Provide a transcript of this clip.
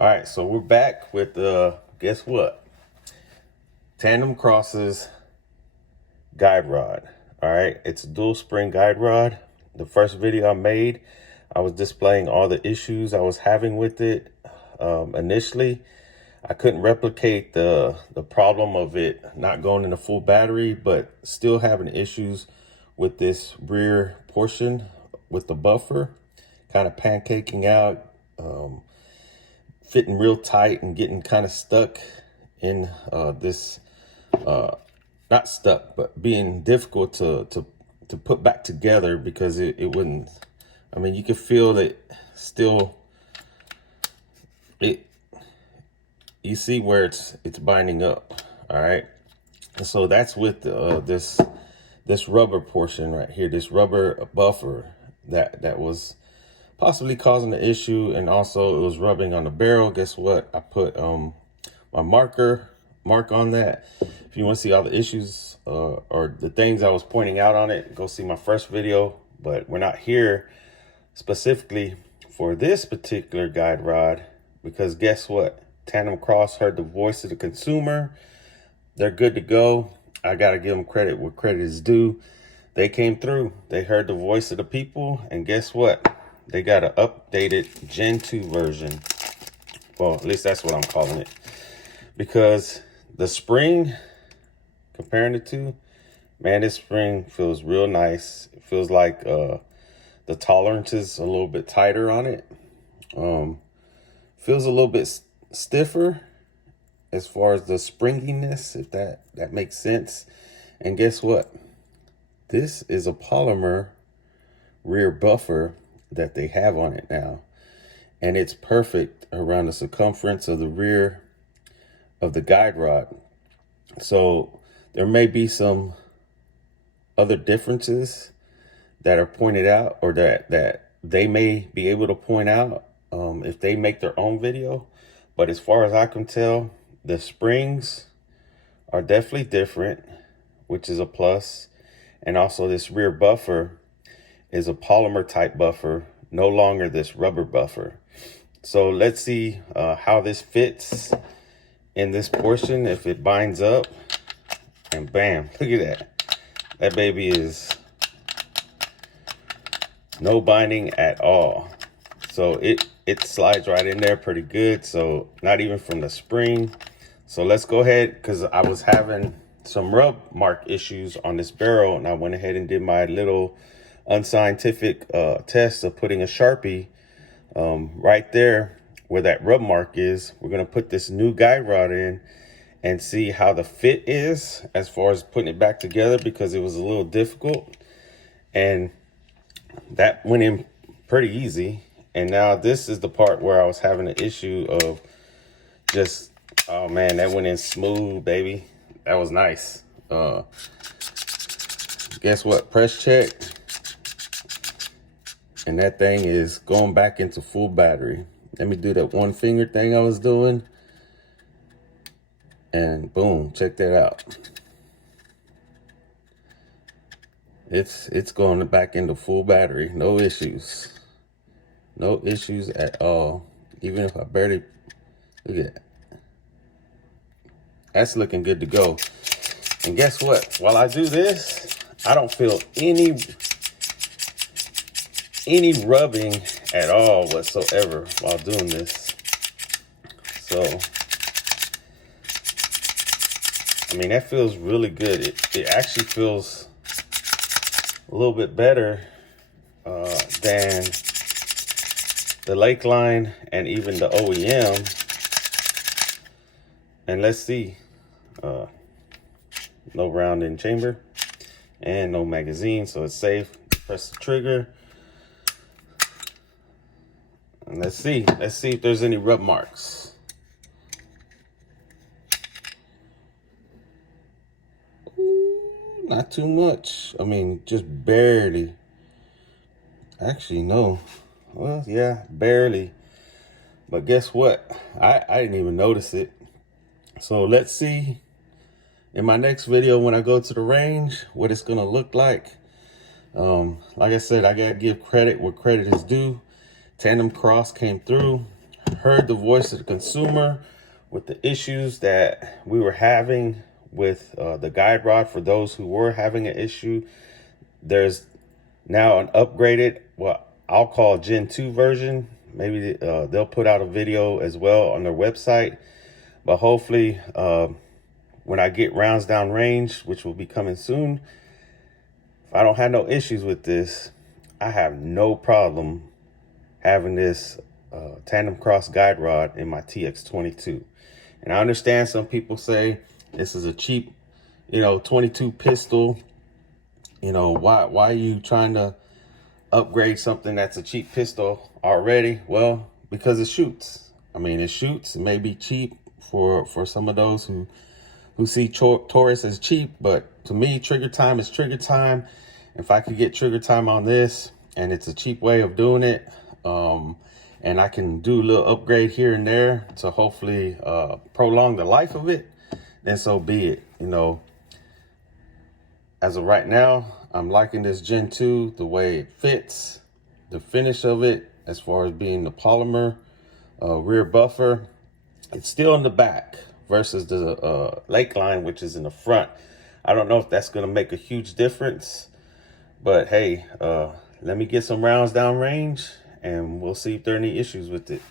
All right, so we're back with guess what? Tandemkross's guide rod. All right, it's a dual spring guide rod. The first video I made, I was displaying all the issues I was having with it. Initially, I couldn't replicate the problem of it not going into full battery, but still having issues with this rear portion with the buffer, kind of pancaking out, fitting real tight and getting kind of stuck in this, not stuck, but being difficult to put back together because it wouldn't. I mean, you could feel that still. You see where it's binding up. All right, and so that's with this rubber portion right here, this rubber buffer that was possibly causing the issue, and also it was rubbing on the barrel. Guess what? I put my mark on that. If you want to see all the issues or the things I was pointing out on it, go see my first video. But we're not here specifically for this particular guide rod, because guess what? Tandemkross heard the voice of the consumer. They're good to go. I got to give them credit where credit is due. They came through. They heard the voice of the people. And guess what? They got an updated Gen 2 version. Well, at least that's what I'm calling it. Because the spring, comparing the two, man, this spring feels real nice. It feels like the tolerance is a little bit tighter on it. Feels a little bit stiffer as far as the springiness, if that makes sense. And guess what? This is a polymer rear buffer that they have on it now, and it's perfect around the circumference of the rear of the guide rod. So there may be some other differences that are pointed out, or that they may be able to point out if they make their own video. But as far as I can tell, the springs are definitely different, which is a plus. And also this rear buffer is a polymer type buffer, no longer this rubber buffer. So let's see how this fits in this portion, if it binds up. And bam, look at that. That baby is no binding at all. So it slides right in there pretty good. So not even from the spring. So let's go ahead, because I was having some rub mark issues on this barrel, and I went ahead and did my little unscientific test of putting a Sharpie right there where that rub mark is. We're going to put this new guide rod in and see how the fit is as far as putting it back together, because it was a little difficult, and that went in pretty easy. And now this is the part where I was having an issue of just, oh man, that went in smooth, baby. That was nice. Guess what? Press check. And that thing is going back into full battery. Let me do that one finger thing I was doing. And boom, check that out. It's going back into full battery. No issues. No issues at all. Even if I barely, look at that. That's looking good to go. And guess what? While I do this, I don't feel any rubbing at all whatsoever while doing this. So, I mean, that feels really good. It actually feels a little bit better than the Lakeline and even the OEM. And let's see, no round in chamber and no magazine, so it's safe. Press the trigger. And let's see if there's any rub marks. Ooh, not too much. I mean, just barely. Actually, no. Well, yeah, barely. But guess what? I didn't even notice it. So let's see in my next video when I go to the range what it's gonna look like. Like I said, I gotta give credit where credit is due. Tandemkross came through, heard the voice of the consumer with the issues that we were having with the guide rod. For those who were having an issue, there's now an upgraded, what I'll call Gen 2 version. Maybe they'll put out a video as well on their website. But hopefully, when I get rounds down range, which will be coming soon, if I don't have no issues with this, I have no problem having this Tandemkross guide rod in my TX22. And I understand some people say this is a cheap, 22 pistol. Why are you trying to upgrade something that's a cheap pistol already? Well, because it shoots. I mean, it shoots. It may be cheap for some of those who see Taurus as cheap, but to me, trigger time is trigger time. If I could get trigger time on this, and it's a cheap way of doing it, and I can do a little upgrade here and there to hopefully prolong the life of it, then so be it. As of right now, I'm liking this Gen 2, the way it fits, the finish of it, as far as being the polymer rear buffer. It's still in the back versus the Lakeline, which is in the front. I don't know if that's going to make a huge difference, but hey, let me get some rounds down range and we'll see if there are any issues with it.